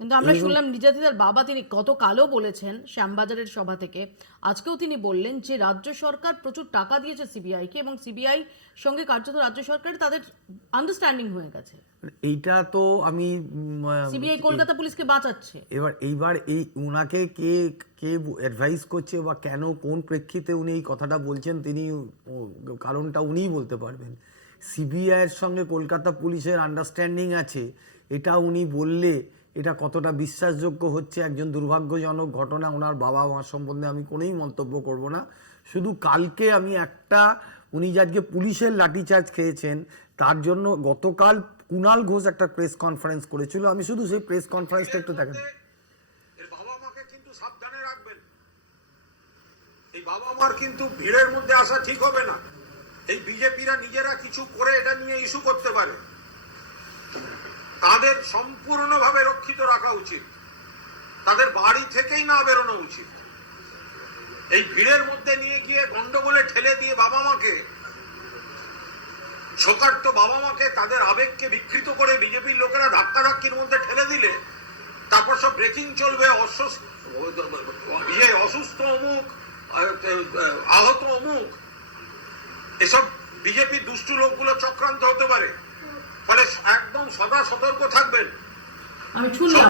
কিন্তু আমরা শুনলাম নির্যাতিতার বাবা তিনি গতকালও বলেছেন শ্যামবাজারের সভা থেকে, আজকেও তিনি বললেন যে রাজ্য সরকার প্রচুর টাকা দিয়েছে সিবিআই কে এবং সিবিআই সঙ্গে কার্যত রাজ্য সরকার তাদের আন্ডারস্ট্যান্ডিং হয়ে গেছে। এইটা তো আমি সিবিআই কলকাতা পুলিশকে বাঁচাচ্ছে। এইবার এই উনাকে কে কে অ্যাডভাইস করছে বা কেন কোন প্রেক্ষিতে উনি এই কথাটা বলছেন তিনি কারণটা উনিই বলতে পারবেন। সিবিআইয়ের সঙ্গে কলকাতা পুলিশের আন্ডারস্ট্যান্ডিং আছে এটা উনি বললে এটা কতটা বিশ্বাসযোগ্য হচ্ছে একজন দুর্ভাগ্যজনক ঘটনা। ওনার বাবা মার সম্বন্ধে আমি কোনোই মন্তব্য করব না। শুধু কালকে আমি একটা, উনি আজকে পুলিশের লাঠিচার্জ খেয়েছেন তার জন্য গতকাল কুণাল ঘোষ একটা প্রেস কনফারেন্স করেছিল, আমি শুধু সেই প্রেস কনফারেন্সটা একটু দেখেন। এর বাবা মাকে কিন্তু সাবধানে রাখবেন। এই বাবা মার কিন্তু ভিড়ের মধ্যে আসা ঠিক হবে না। এই বিজেপিরা নিজেরা কিছু করে এটা নিয়ে ইস্যু করতে পারে, তাদের সম্পূর্ণভাবে রক্ষিত রাখা উচিত, তাদের বাড়ি থেকেই না বেরোনো উচিত। এই ভিড়ের মধ্যে নিয়ে গিয়ে গন্ডগোলে ঠেলে দিয়ে বাবা মাকে, শোকার্ত বাবা মাকে, তাদের আবেগকে বিকৃত করে বিজেপির লোকেরা ধাক্কাধাক্কির মধ্যে ঠেলে দিলে তারপর সব ব্রেকিং চলবে, অসুস্থ অমুক, আহত অমুক, এসব বিজেপি দুষ্টু লোকগুলো চক্রান্ত হতে পারে। ফলে একদম সদা সতর্ক থাকবেন। আমি শুনলাম